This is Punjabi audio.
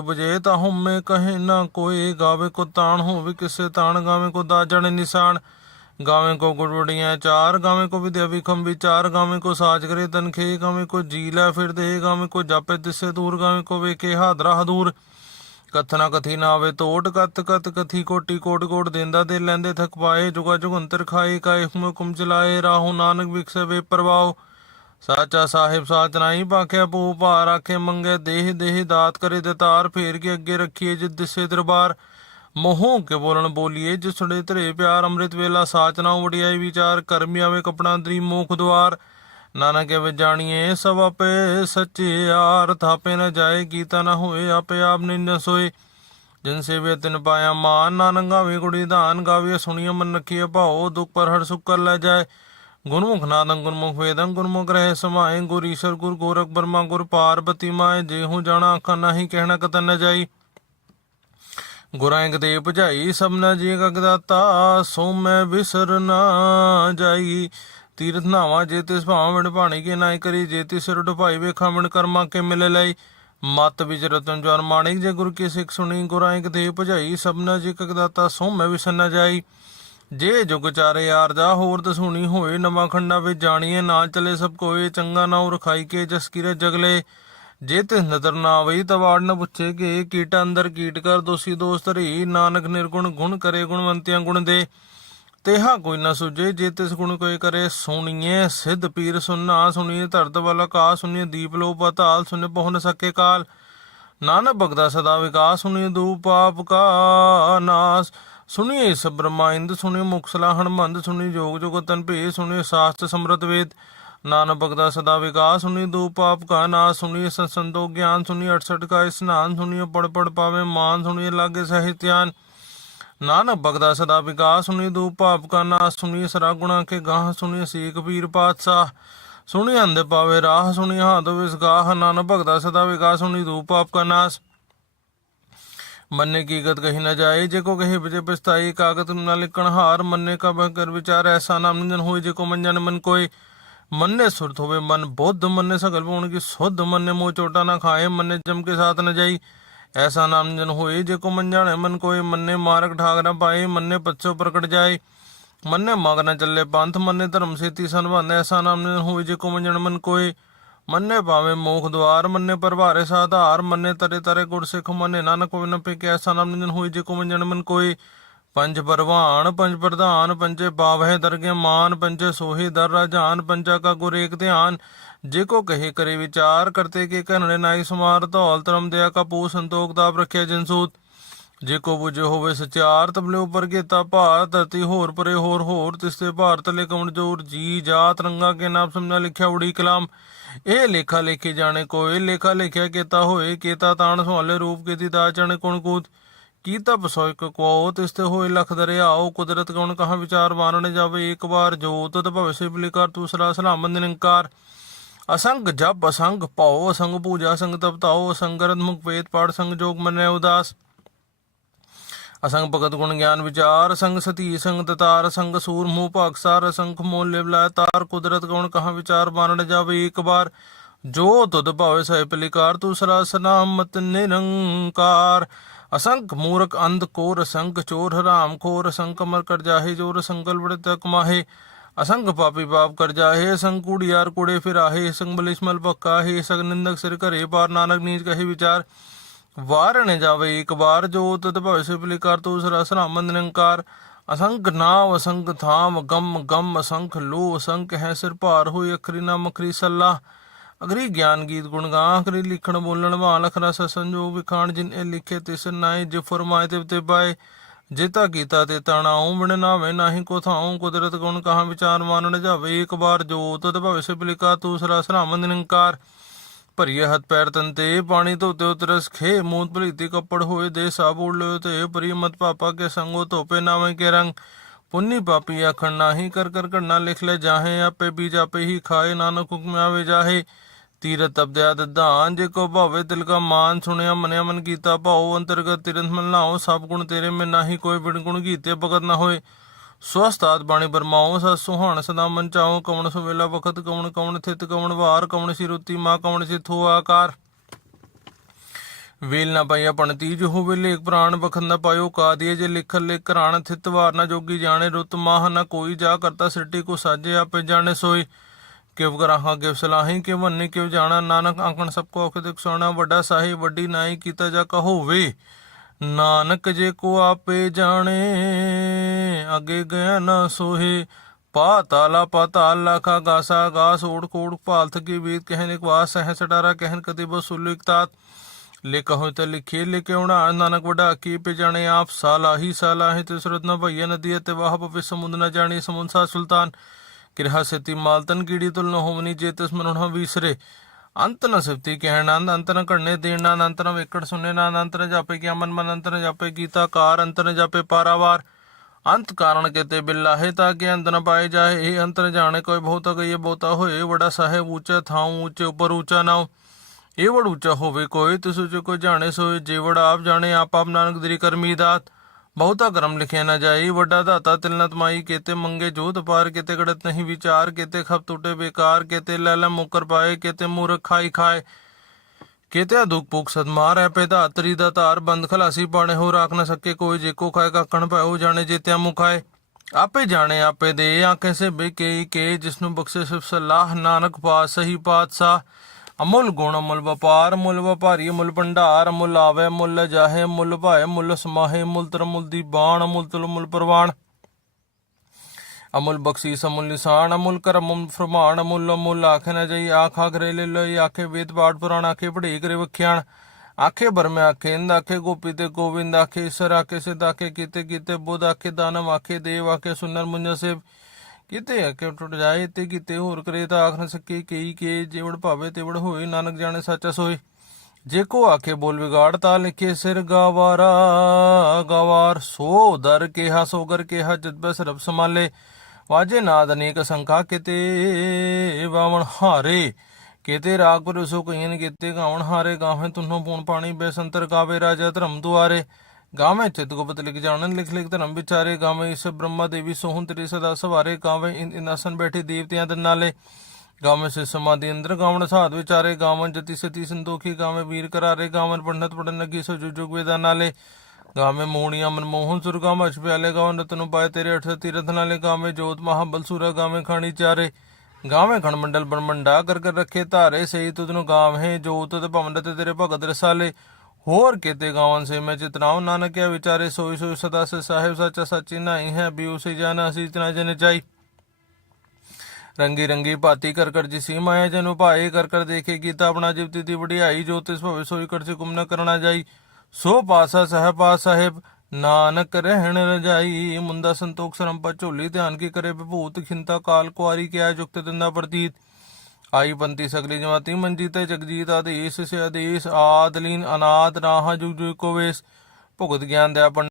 ਬਜੇ ਤਾਂ ਹਉਮੈ ਕਹੇ ਨਾ ਕੋਏ ਗਾਵੇ ਕੋ ਤਾਣ ਹੋਵੇ ਕਿਸੇ ਤਾਣ, ਗਾਵੇ ਕੋ ਦਾਜਣ ਨਿਸ਼ਾਨ। ਗਾਵੇ ਕੋ ਗੁੜਵੜੀਆਂ ਚਾਰ, ਗਾਵੇ ਕੋ ਵਿਦਿਆ ਵਿਖਮ ਵਿਚਾਰ। ਗਾਵੇ ਕੋ ਸਾਜ ਕਰੇ ਤਨਖੇ, ਗਾਵੇ ਕੋ ਜੀ ਲੈ ਫਿਰ ਦੇ ਗਾਵੇ ਕੋ ਜਾਪੇ ਦਿਸੇ ਦੂਰ, ਗਾਵੇ ਕੋ ਵੇਖੇ ਹਾਦਰਾ ਹਦੂਰ। ਕਥਨਾ ਕਥੀ ਨਾ ਆਵੇ ਤੋਟ ਕਤ ਕਤ ਕਥੀ ਕੋਟੀ ਕੋਟ ਕੋਟ ਦਿੰਦਾ ਦੇ ਲੈਂਦੇ ਥਕ ਪਾਏ, ਜੁਗਾ ਜੁਗੰਤਰ ਖਾਏ, ਕਾਏ ਹੁਕਮ ਚਲਾਏ, ਰਾਹੂ ਨਾਨਕ ਵਿਖਸੇ ਵੇ ਪਰਵਾਓ ਸਾਚਾ ਸਾਹਿਬ ਸਾਚ ਨਾਹੀ ਪਾਖਿਆ ਭੂ ਭਾਰ ਆਖੇ ਮੰਗੇ, ਦੇਹ ਦੇਹ ਦਾਤ ਕਰੇ ਦਤਾਰ ਫੇਰ ਕੇ ਅੱਗੇ ਰੱਖੀਏ ਜਿ ਦਿਸੇ ਦਰਬਾਰ। ਮੋਹੋਂ ਕੇ ਬੋਲਣ ਬੋਲੀਏ ਜਿ ਸੁਣੇ ਧਰੇ ਪਿਆਰ, ਅੰਮ੍ਰਿਤ ਵੇਲਾ ਸਾਚ ਨਾ ਵਡਿਆਈ ਵਿਚਾਰ, ਕਰਮੀ ਆਵੇ ਕਪੜਾ ਦਰੀ ਮੋਖ ਦੁਆਰ ਨਾਨਕ ਵੇ ਜਾਣੀਏ, ਸਭ ਆਪੇ ਸੱਚਿਆਰ ਥਾਪੇ ਨਾ ਜਾਏ ਕੀਤਾ ਨਾ ਹੋਏ, ਆਪੇ ਆਪ ਨਿੰਦ ਸੋਏ। ਜਿਨ ਸੇਵੇ ਤਿਨ ਪਾਇਆ ਮਾਨ, ਨਾਨਕ ਗਾਵੇ ਕੁੜੀ ਧਾਨ, ਗਾਵੇ ਸੁਣੀਏ ਮਨ ਰਖੀਏ ਭਾਓ ਦੁਖ ਪਰ ਹਰ ਸੁਖ ਕਰ ਲੈ ਜਾਏ। ਗੁਰਮੁਖ ਨਾਦੰ ਗੁਰਮੁਖ ਵੇਦੰ, ਗੁਰਮੁਖ ਰਹਿ ਸਮਾਏ, ਗੁਰ ਈਸ਼ਰ ਗੁਰ ਗੋਰਖ ਬਰਮਾ, ਗੁਰ ਪਾਰਬਤੀ ਮਾਏ ਜੇ ਹੂੰ ਜਾਣਾ ਅੱਖਾਂ ਨਹੀਂ ਕਹਿਣਾ ਕਤਨ ਨ ਜਾਈ। ਗੁਰਾਂ ਦੇ ਭਜਾਈ, ਸਭਨਾ ਜੀ ਗਗਦਾਤਾ ਸੋ ਮੈਂ ਵਿਸਰ ਨਾ ਜਾਈ। ਤੀਰਥ ਨਾਵਾ, ਜੇ ਤਿਸ ਭਾਵ ਪਾਣੀ ਕੇ ਨਾਈ ਕਰੀ, ਜੇ ਤਿਸ ਰੁਟ ਭਾਈ ਵੇਖਾਂ ਮਣ ਕਰਮਾ ਕੇ ਮਿਲ ਲਈ। ਮਤ ਵਿਚ ਰਤਨ ਜਨ ਮਾਣਿਕ, ਜੇ ਗੁਰ ਕੀ ਸਿੱਖ ਸੁਣੀ, ਗੁਰਾਂ ਇੱਕ ਦੇ ਭਜਾਈ, ਸਭਨਾ ਜੀ ਗਗਦਾਤਾ ਸੋ ਮੈਂ ਵਿਸਰ ਨਾ ਜਾਈ। ਜੇ ਜੁਗ ਚਾਰੇ ਯਾਰ ਜਾ, ਹੋਰ ਦਸੂਣੀ ਹੋਏ ਨਵਾਂ ਖੰਡਾ ਵਿੱਚ ਜਾਣੀਏ, ਨਾ ਚਲੇ ਸਭ ਕੋਏ, ਚੰਗਾ ਨਾ ਰਖਾਈ ਕੇ ਜਸ ਜਗਲੇ। ਜੇ ਤੇ ਨਦਰ ਨਾ ਆਵਈ ਤਵਾੜ ਨ ਪੁੱਛੇ ਕਿ, ਕੀਟ ਅੰਦਰ ਕੀਟ ਕਰ, ਦੋਸੀ ਦੋਸਤ ਰੀ ਨਾਨਕ ਨਿਰਗੁਣ ਗੁਣ ਕਰੇ ਗੁਣਵੰਤਿਆਂ ਗੁਣ ਦੇ। ਤੇਹਾ ਕੋਈ ਨਾ ਸੁਝੇ, ਜੇ ਤਿਸ ਗੁਣ ਕੋਈ ਕਰੇ, ਸੁਣੀਏ ਸਿੱਧ ਪੀਰ ਸੁਨਣਾ ਸੁਣੀਏ ਧਰਤ ਵਾਲਾ ਕਾ ਸੁਣੀਏ ਦੀਪ ਲੋ ਪਤਾਲ ਸੁਣੇ ਬਹੁ ਨ ਸਕੇ ਕਾਲ। ਨਾਨਕ ਭਗਦਾ ਸਦਾ ਵਿਕਾਸ, ਸੁਣੀਏ ਦੂ ਪਾਪ ਕਾ ਨਾਸ। ਸੁਣਿਏ ਇਸ ਬ੍ਰਹਮਾਇੰਦ ਮੁਕਸਲਾ ਹਨਮੰਦ ਸੁਣੀ ਜੋਗ ਜੁਗ ਤਨ ਭੇ ਸੁਣੀਏ ਸਾਸਤ ਸਮਰਤ ਵੇਦ। ਨਾਨਕ ਭਗਦਾ ਸਦਾ ਵਿਕਾਸ ਸੁਣੀ ਦੂ ਪਾਪ ਕਾ ਨਾਸ, ਸੁਣੀਏ ਸੰਸੰਦੋ ਗਿਆਨ ਸੁਣੀ 68 ਕਾ ਇਸਨਾਨ, ਸੁਣੀਏ ਪੜ ਪੜ ਪਾਵੇ ਮਾਨ, ਸੁਣੀਏ ਲਾਗੇ ਸਹਿਤਿਆਨ ਨਾਨਕ ਭਗਦਾ ਸਦਾ ਵਿਕਾਸ ਸੁਣੀ ਦੂ ਪਾਪ ਕਾ ਨਾਸ ਸੁਣੀ ਸਰਾ ਗੁਣਾ ਕੇ ਗਾਹ ਸੁਣੀ ਸੀ ਪੀਰ ਪਾਤਸ਼ਾਹ। ਸੁਣੀ ਅੰਦੇ ਪਾਵੇ ਰਾਹ ਸੁਣੀ ਹਾਥ ਵਿਸਗਾਹ। ਨਾਨਕ ਭਗਦਾ ਸਦਾ ਵਿਕਾਸ ਸੁਣੀ ਦੂ ਪਾਪ ਕਾ ਨਾਸ। ਮੰਨੇ ਕੀ ਕਹੀ ਨਾ ਜਾਏ, ਜੇ ਕੋ ਕਹੇ ਬਜੇ ਪਛਤਾਈ ਕਾਗਤ ਨਾ ਲਿਖਣ ਹਾਰ, ਮੰਨੇ ਕਾ ਬਹ ਵਿਚਾਰ, ਐਸਾ ਨਾਮ ਨਿੰਜਨ ਹੋਏ, ਜੇ ਕੋ ਮੰਜਨ ਮਨ ਕੋਈ ਮੰਨੇ ਸੁਰਤ ਹੋਵੇ ਮਨ, ਬੁੱਧ ਮੰਨੇ ਸਗਲ ਪਉਣ ਕੀ ਸੁਧ ਮੰਨੇ ਮੋ ਚੋਟਾ ਨਾ ਖਾਏ, ਮੰਨੇ ਜਮ ਕੇ ਸਾਥ ਨਾ ਜਾਈ। ਐਸਾ ਨਾਮ ਨਿੰਜਨ ਹੋਏ, ਜੇ ਕੋ ਮੰਜਾਣੇ ਮਨ ਕੋਈ ਮੰਨੇ ਮਾਰਗ ਠਾਗ ਨਾ ਪਾਏ, ਮੰਨੇ ਪੱਛੋ ਪ੍ਰਗਟ ਜਾਏ। ਮੰਨੇ ਮਗ ਨਾ ਚੱਲੇ ਪੰਥ, ਮੰਨੇ ਧਰਮ ਸੇਤੀ ਸੰਭਾਨ ਐਸਾ ਨਾਮ ਨਿੰਜਨ ਹੋਏ, ਜੇ ਕੋ ਮੰਜਣ ਮਨ ਕੋਈ ਮੰਨੇ ਭਾਵੇਂ ਮੋਖ ਦਵਾਰ, ਮੰਨੇ ਪਰਵਾਰੇ ਸਾਧਾਰ, ਮੰਨੇ ਤਰੇ ਤਰੇ ਗੁਰ ਸਿੱਖ ਮੰਨੇ ਨਾਨਕ ਕੋਈ ਨ ਪੇ ਐਸਾ ਨਾਮ ਨਿੰਜਨ ਹੋਈ ਜੇ ਕੋ ਮੰਜਣ ਮਨ ਕੋਈ। ਪੰਜ ਪਰਵਾਨ, ਪੰਜ ਪ੍ਰਧਾਨ, ਪੰਜੇ ਪਾਵਹਿ ਦਰਗੇ ਮਾਨ, ਪੰਜੇ ਸੋਹੀ ਦਰ ਰਾਜਾਨ, ਪੰਜਾ ਕਾ ਗੁਰ ਏਕ ਧਿਆਨ। ਜੇ ਕੋ ਕਹੇ ਕਰੇ ਵਿਚਾਰ, ਕਰਤੇ ਕੇ ਕਨੜੇ ਨਾਈ ਸਮਾਰ, ਧੌਲ ਧਰਮ ਦਿਆ ਕਾ ਪੂ ਸੰਤੋਖ ਦਾਬ ਰੱਖਿਆ ਜਨਸੂਤ ਜੇ ਕੋ ਬੁਝ ਹੋਵੇ ਸਚਿਆਰ ਤਬਲੇ ਉਪਰ ਕੀਤਾ ਭਾਰ, ਧਰਤੀ ਹੋਰ ਪਰੇ ਹੋਰ ਹੋਰ, ਤਿਸਤੇ ਭਾਰਤ ਲੈ ਕਮਣ ਜੋਰ, ਜੀ ਜਾਤ ਰੰਗਾ ਕੇ ਨਾਮ ਸਮਝਾ ਲਿਖਿਆ ਉੜੀ ਕਲਾਮ। ਇਹ ਲੇਖਾ ਲੇਖੇ ਜਾਣੇ ਕੋਏ, ਲੇਖਾ ਲਿਖਿਆ ਕੀਤਾ ਹੋਏ, ਕੀਤਾ ਤਾਣ ਸੁਹਾਲੇ ਰੂਪ ਕੀਤੀ ਦਾ ਜਾਣੇ ਕੁਣ ਕੂਤ। ਕੀਤਾ ਬਸੋਇ ਕੋ ਤਿਸਤੇ ਹੋਏ ਲਖ ਦਰਿਆਓ, ਕੁਦਰਤ ਗੁਣ ਕਹਾ ਵਿਚਾਰ ਮਾਨਣ ਜਾਵੇ, ਇੱਕ ਵਾਰ ਜੋਤ ਤਤ ਭਵਿ ਬਿਲਿਕਾਰ ਦੂਸਰਾ ਸਲਾਮ ਨਿਰੰਕਾਰ। ਅਸੰਗ ਜਪ, ਅਸੰਗ ਪਾਉ ਅਸੰਗ ਪੂਜਾ ਸੰਗ ਤਪਤਾਓ, ਅਸੰਗ ਮੁਖ ਵੇਦ ਪਾੜ ਸੰਗ ਜੋਗ ਮਨੈ ਉਦਾਸ। ਅਸੰਗ ਭਗਤ ਗੁਣ ਗਿਆਨ ਵਿਚਾਰ, ਸੰਗ ਸਤੀ, ਸੰਗ ਤਤਾਰ, ਸੰਗ ਸੂਰ, ਮੂਹ ਭਾਗਸਾਰ ਅਸੰਖ ਮੋਲ ਲਿਵਲਾ ਤਾਰ, ਕੁਦਰਤ ਗੁਣ ਕਹਾ ਵਿਚਾਰ ਮਾਨਣ ਜਾਵੇ ਇੱਕ ਵਾਰ। ਜੋ ਤੁਧ ਭਾਵੇ ਸਹਿ ਪਲਿਕਾਰ ਦੂਸਰਾ ਸਨਾਮਤ ਨਿਰੰਕਾਰ। ਅਸੰਖ ਮੂਰਖ ਅੰਧ ਕੋਰ, ਅਸੰਖ ਚੋਰ ਹਰਾਮ ਖੋਰ, ਅਸੰਖ ਅਮਰ ਕਰ ਜਾਹੇ, ਜੋਰ ਸੰਕਲ ਬੜੇ ਤਕ ਮਾਹੇ ਅਸੰਗ ਪਾਪੀ ਪਾਪ ਕਰ ਜਾਹੇ ਸੰਗ ਕੂੜਿਆਰ ਕੁੜੇ ਫਿਰਾਹੇ ਸੰਗ ਬਲਿਸ਼ਮਲ ਪੱਕਾਹੇ ਸੰਗ ਨਿੰਦਕ ਸਿਰ ਘਰੇ, ਪਾਰ ਨਾਨਕ ਨੀਚ ਕਹੇ ਵਿਚਾਰ। ਵਾਰ ਨ ਜਾਵੇ, ਇੱਕ ਵਾਰ ਜੋ ਤਤ ਭਵਿ ਬਲੀ ਕਰ ਤੂ ਸਰਾ ਨਿਰੰਕਾਰ। ਅਸੰਖ ਨਾਮ ਅਸੰਖ ਥਾਮ ਗਮ ਗਮ, ਅਸੰਖ ਲੋ ਅਸੰਖ ਹੈ ਸਿਰ ਭਾਰ ਹੋਈ ਅਖਰੀ ਨਾਮ, ਅਖਰੀ ਸੱਲਾ। ਅਗਰੀ ਗਿਆਨ ਗੀਤ ਗੁਣ ਗਾ ਅਖਰੀ ਲਿਖਣ ਬੋਲਣ ਵਾਲ ਅਖਰਾ ਸੰਜੋਗ ਵਿਖਾਣ, ਜਿਨ ਇਹ ਲਿਖੇ ਤਿਸ ਨਾਏ ਜੇ ਫਰਮਾਏ ਤੇ ਤੇ ਪਾਏ। ਜੇਤਾ ਕੀਤਾ ਤੇ ਤਾਣਾਉ ਬਣ ਨਾਵੇਂ ਨਾਹੀ ਕੋ ਥਾਉ, ਕੁਦਰਤ ਗੁਣ ਕਹਾ ਵਿਚਾਰ ਮਾਨਣ ਜਾਵੇ। ਇੱਕ ਵਾਰ ਜੋ ਤਤ ਭਵਿ ਬਲਿਕਾ ਤੂ ਸਰਾ ਸਨਾਮਨ ਨਿਰੰਕਾਰ। ਭਰੀਏ ਹੱਥ ਪੈਰ ਤੰਤੇ ਪਾਣੀ ਧੋਤੇ ਉਤਰਸ ਖੇ ਮੂਤ ਭਲੀਤੀ ਕੱਪੜ ਹੋਏ ਦੇ ਸਾਬੂੜ ਲਿਓ ਤੇ ਪਰੀ ਮਤ ਪਾਪਾ ਕੇ ਸੰਗੋ ਧੋਪੇ ਨਾਵੇਂ ਕੇ ਰੰਗ। ਪੁੰਨੀ ਪਾਪੀ ਆਖਣ, ਨਾਹੀ ਕਰ ਕਰ ਘੜਨਾ ਲਿਖ ਲੈ ਜਾਹੇ, ਆਪੇ ਬੀਜ ਆਪੇ ਹੀ ਖਾਏ, ਨਾਨਕ ਹੁਕਮ ਆਵੇ ਜਾਹੇ। ਤੀਰਤ ਤਬਦਿਆ ਦਧਾਨ, ਜੇ ਕੋ ਭਾਵੇ ਦਿਲ ਕਾ ਮਾਨ, ਸੁਣਿਆ ਮਨਿਆ ਮਨ ਕੀਤਾ ਭਾਉ, ਅੰਤਰਗਤ ਤਿਰੰਤ ਮਲਨਾਓ ਸਭ ਗੁਣ ਤੇਰੇ ਮੈਂ ਨਾਹੀ, ਕੋਈ ਬਿਨ ਗੁਣ ਕੀਤੇ ਭਗਤ ਨਾ ਹੋਏ। ਸਵਸਤਾਤ ਬਾਣੀ ਬਰਮਾਓ ਸਸ ਸੁਹਾਣ ਸਦਾ ਮਨ ਚਾਓ ਕਵਣ ਸੁਵੇਲਾ ਵਖਤ ਕਵਣ ਕਵਣ ਥਿਤ ਕਵਣ ਵਾਰ ਕਵਣ ਸਿ ਰੁਤੀ ਮਾ ਕਵਣ ਸਿ ਵੇਲ ਨਾ ਪਾਈਆ ਪਣਤੀ ਜੋ ਹੋਵੇ ਲੇਖ ਪ੍ਰਾਣ ਬਖੰਦਾ ਪਾਇਓ ਕਾਦੀਏ ਜੇ ਲਿਖ ਲਿਖ ਕਰਾਣ ਥਿਤ ਵਾਰ ਨਾ ਜੋਗੀ ਜਾਣੇ, ਰੁੱਤ ਮਾਹ ਨਾ ਕੋਈ ਜਾ ਕਰਤਾ ਸਿਰਟੀ ਕੋ ਸਾਜੇ ਆਪੇ ਜਾਣੇ ਸੋਈ। ਕਿਵ ਕਰਾਹਾਂ ਕਿਵ ਸਲਾਹੀ, ਕਿਵ ਵੰਨੀ ਕਿਵ ਜਾਣਾ, ਨਾਨਕ ਆਂਕਣ ਸਭ ਕੋ ਅਖ ਦਿਖ ਸੋਣਾ ਵੱਡਾ ਸਾਹਿਬ ਵੱਡੀ ਨਾਈ ਕੀਤਾ ਜਾ ਕਹੋਵੇ ਨਾਨਕ ਜੇ ਕੋ ਆਪੇ ਜਾਣੇ, ਅਗੇ ਗਿਆ ਨਾ ਸੋਹੇ। ਪਾਤਾਲਾ ਪਾਤਾਲ ਲਖਾ ਗਾਸਾ ਗਾਸ ਓੜ ਕੋੜ ਭਾਲਤ ਕੀ ਵੀਤ ਕਹਿਨ ਇੱਕ ਵਾਸ ਸਹਿ ਸਟਾਰਾ ਕਹਿਨ ਕਦੇ ਬੋ ਸੁਲਿਕਤਾਤ ਲਿਖੋ ਤੇ ਲਿਖੇ ਲਿਖੇ ਉਣਾ ਨਾਨਕ ਵਡਾ ਕੀ ਪੇ ਜਾਣੇ ਆਪ ਸਾਲਾਹੀ ਸਾਲਾਹੀ ਤੇ ਸੁਰਤ ਨਾ ਭਈਆ ਨਦੀ ਤੇ ਵਾਹ ਪਵੇ ਸਮੁੰਦ ਨਾ ਜਾਣੀ ਸਮੁੰਸਾ ਸੁਲਤਾਨ। ਕਿਰਹਾ ਸਤੀ ਮਾਲਤਨ ਕੀੜੀ ਤੁਲ ਨ ਹੋਵਨੀ, ਜੇ ਤਿਸ ਮਨੁ ਵੀਸਰੇ। ਅੰਤ ਨ ਸਿਫਤੀ ਕਹਿਣ ਅੰਤ ਅੰਤ ਨ ਘੜਨੇ ਦੇਣ ਨਾ ਅੰਤ ਨ ਵੇਕੜ ਸੁਨੇ ਨਾ ਅੰਤ ਨ ਜਾਪੇ ਕਿ ਅਮਨ ਮਨ, ਅੰਤ ਨ ਜਾਪੇ ਗੀਤਾ ਕਾਰ, ਅੰਤ ਨ ਜਾਪੇ ਪਾਰਾਵਾਰ। ਅੰਤ ਕਾਰਣ ਕਿਤੇ ਬਿਲਾਹੇ ਤਾਂ ਕਿ ਅੰਤ ਨ ਪਾਏ ਜਾਏ, ਇਹ ਅੰਤ ਨ ਜਾਣੇ ਕੋਈ ਬਹੁਤਾ ਗਈਏ ਬਹੁਤਾ ਹੋਏ ਬੜਾ ਸਾਹਿਬ ਉੱਚਾ ਥਾਉ, ਉੱਚੇ ਉੱਪਰ ਉੱਚਾ ਨਾਉ। ਇਹ ਵੜ ਉੱਚਾ ਹੋਵੇ ਕੋਈ, ਤਿਸ ਉੱਚੇ ਕੋ ਜਾਣੇ ਸੋਏ, ਜੇ ਵੜ ਆਪ ਜਾਣੇ ਬਹੁਤਾ ਕਰਮ ਲਿਖਿਆ ਨਾ ਜਾਈ, ਵੱਡਾ ਦਾਤਾ ਤਿਲ ਨ ਕੇਤੇ ਮੰਗੇ ਜੋਤ ਪਾਰ, ਕੇਤੇ ਗੜਤ ਨਹੀਂ ਵਿਚਾਰ, ਕੇਤੇ ਖਪ ਟੁੱਟੇ ਬੇਕਾਰ, ਕੇਤੇ ਲੈ ਮੁਕਰ ਪਾਏ, ਕੇਤੇ ਮੂਰਖ ਖਾਈ ਖਾਏ। ਕੇਤੇ ਦੁਖ ਭੁਖ ਸਦਮਾਰ ਹੈ ਪੇ ਧਾਤਰੀ ਦਾ ਧਾਰ ਬੰਦ ਖਲਾਸੀ ਪਾਣੇ, ਹੋ ਰਾਖ ਨਾ ਸਕੇ ਕੋਈ, ਜੇ ਕੋ ਖਾਏ ਕਾਕਣ ਪਾਇਓ ਜਾਣੇ ਜੇਤਿਆ ਮੁਖਾਏ ਆਪੇ ਜਾਣੇ, ਆਪੇ ਦੇ, ਆਖੇ ਸੇ ਬੇਕੇ ਕੇ, ਜਿਸਨੂੰ ਬਖਸ਼ੇ ਸਭ ਸਲਾਹ, ਨਾਨਕ ਪਾਸ ਸਹੀ ਪਾਤਸ਼ਾਹ। ਅਮੁੱਲ ਗੁਣ, ਅਮੁੱਲ ਵਪਾਰ ਮੁੱਲ ਵਪਾਰੀ ਮੁੱਲ ਭੰਡਾਰ ਮੁੱਲ ਆਵੇ ਮੁੱਲ ਜਾਹੇ ਮੁੱਲ ਭਾਏ ਮੁੱਲ ਸਮਾਹੇ ਮੁੱਲ ਤਰ ਮੁੱਲ ਦੀ ਬਾਣ ਮੁੱਲ ਤੁਲ ਮੁੱਲ ਪ੍ਰਵਾਨ ਅਮੁੱਲ ਬਖਸ਼ੀਸ, ਅਮੁੱਲ ਨਿਸ਼ਾਨ, ਅਮੁੱਲ ਕਰਮ, ਅਮੁੱਲ ਫਰਮਾਨ, ਅਮੁੱਲ ਅਮੁੱਲ ਆਖੇ ਨਾ ਜਈ, ਆਖ ਆਖਰੇ ਲੈ ਲਈ ਆਖੇ ਵੇਦ ਪਾਠ ਪੁਰਾਣ, ਆਖੇ ਪੜ੍ਹੀ ਕਰੇ ਵਖਿਆਣ। ਆਖੇ ਬਰਮੇ ਆਖੇ, ਇੰਦ ਆਖੇ, ਗੋਪੀ ਤੇ ਗੋਵਿੰਦ ਆਖੇ, ਈਸ਼ਰ ਆਖੇ, ਸਿਧ ਆਖੇ, ਕੀਤੇ ਕੀਤੇ ਬੁੱਧ ਆਖੇ, ਦਾਨਵ ਆਖੇ, ਦੇਵ ਆਖੇ ਸੁਨਰ ਮੁੰਜਾ ਸੇਵ। ਕਿਤੇ ਆਖੇ ਟੁੱਟ ਜਾਏ ਤੇ ਕਿਤੇ ਹੋਰ ਕਰੇ ਤਾਂ ਆਖ ਨਾ ਸਕੇ ਕਈ ਕੇ ਜੇਵੜ ਭਾਵੇ ਤੇਵੜ ਹੋਏ, ਨਾਨਕ ਜਾਣੇ ਸੱਚਾ ਸੋਏ। ਜੇ ਕੋ ਆਖੇ ਬੋਲ ਵਿਗਾੜ ਲਿਖੇ ਸਿਰ ਗਵਾਰਾ, ਗਵਾਰ ਸੋ ਦਰ ਕਿਹਾ, ਸੋ ਕਰ ਕਿਹਾ, ਜਦ ਬਸ ਰਬ ਸਮਾਲੇ ਵਾਜੇ ਨਾਦ ਅਨੇਕ ਸੰਖਾ ਕਿਤੇ, ਵਾਵਣ ਹਾਰੇ। ਕਿਤੇ ਰਾਗ ਪਰ ਸੋ ਕਈਨ ਕਿਤੇ, ਗਾਵਣ ਹਾਰੇ ਗਾਵੇਂ ਤੁਨੋਂ ਪੂਣ ਪਾਣੀ, ਬੇਸੰਤਰ ਗਾਵੇ ਰਾਜਾ ਧਰਮ ਦੁਆਰੇ। ਗਾਵੇਂ ਚਿਤ ਗੁਪਤ ਲਿਖ ਜਾਣਨ ਲਿਖ ਲਿਖ ਧਰਮ ਵਿਚਾਰੇ ਗਾਵੇਂ ਇਸ ਬ੍ਰਹਮਾ ਦੇਵੀ ਸੋਹਣ ਤੇਰੀ ਸਦਾ ਸਵਾਰੇ ਗਾਵੇਂ ਇਨ ਇਨਾਸਨ ਬੈਠੇ ਦੇਵਤਿਆਂ ਦੇ ਨਾਲੇ ਗਾਵੇਂ ਸੇ ਸਮਾਧੀ ਅੰਦਰ ਗਾਵਣ ਸਾਧ ਵਿਚਾਰੇ ਗਾਵਨ ਜਤੀ ਸਤੀ ਸੰਤੋਖੀ ਗਾਵੇਂ ਵੀਰ ਕਰਾਰੇ ਗਾਵਨ ਪੰਡਤ ਪੜਨ ਲੱਗੀ ਸੋ ਜੁਗ ਜੁਗ ਨਾਲੇ ਗਾਵੇਂ ਮੋਹਣੀਆਂ ਮਨਮੋਹਨ ਸੁਰ ਗਾਵੇਂ ਅਸ਼ਪਿਆਲੇ ਗਾਵਨ ਰਤਨ ਪਾਏ ਤੇਰੇ ਅਠ ਤੀਰਥ ਨਾਲੇ ਗਾਵੇਂ ਜੋਤ ਮਹਾਬਲ ਸੂਰਾ ਗਾਵੇਂ ਖਾਣੀ ਚਾਰੇ ਗਾਵੇਂ ਖਣ ਮੰਡਲ ਬ੍ਰਹਮੰਡਾ ਕਰ ਕਰ ਰੱਖੇ ਧਾਰੇ ਸਹੀ ਤੁਧ ਨੂੰ ਗਾਵੇਂ ਜੋਤ ਤੇ ਭਵਨ ਤੇ ਤੇਰੇ ਭਗਤ ਰਸਾਲੇ ਹੋਰ ਕਿਤੇ ਗਾਵਨ ਸੇ ਮੈਂ ਚਿਤਨਾਉ ਨਾਨਕਿਆ ਵਿਚਾਰੇ ਸੋਈ ਸੋਈ ਸਦਾ ਸੇ ਸਾਹਿਬ ਸੱਚਾ ਸੱਚੀ ਨਹੀਂ ਹੈ ਬਿਉ ਸੇ ਜਾਣਾ ਅਸੀਂ ਇਤਨਾ ਜਨ ਚਾਈ ਰੰਗੀ ਰੰਗੀ ਭਾਤੀ ਕਰ ਕਰ ਜੀ ਸੀ ਮਾਇਆ ਜਨੁ ਭਾਏ, ਕਰ ਕਰ ਦੇਖੇ ਗੀਤਾ ਆਪਣਾ ਜਿਵਤੀ ਦੀ ਵਡਿਆਈ, ਜੋ ਤਿਸ ਭਵੇ ਸੋਈ ਕਰ ਸੇ ਕੁਮ ਨ ਕਰਨਾ ਜਾਈ। ਸੋ ਪਾਸਾ ਸਹਿਬ ਪਾਸ ਸਾਹਿਬ, ਨਾਨਕ ਰਹਿਣ ਰਜਾਈ। ਮੁੰਦਾ ਸੰਤੋਖ ਸਰੰਪਾ ਝੋਲੀ ਧਿਆਨ ਕੀ ਕਰੇ, ਵਿਭੂਤ ਖਿੰਤਾ ਕਾਲ ਕੁਆਰੀ ਕਿਆ ਜੁਗਤ ਦਿੰਦਾ ਪ੍ਰਤੀਤ। ਆਈ ਬੰਤੀ ਸਗਲੀ ਜਮਾਤੀ, ਮੰਜੀ ਤੇ ਜਗਜੀਤ ਆਦੇਸ਼ ਸੇ ਆਦੇਸ਼ ਆਦਲੀਨ, ਅਨਾਦ ਰਾਹ ਜੁਗ ਜੁਗ ਕੋ ਵੇਸ। ਭੁਗਤ ਗਿਆਨ ਦਿਆ ਪੰਡ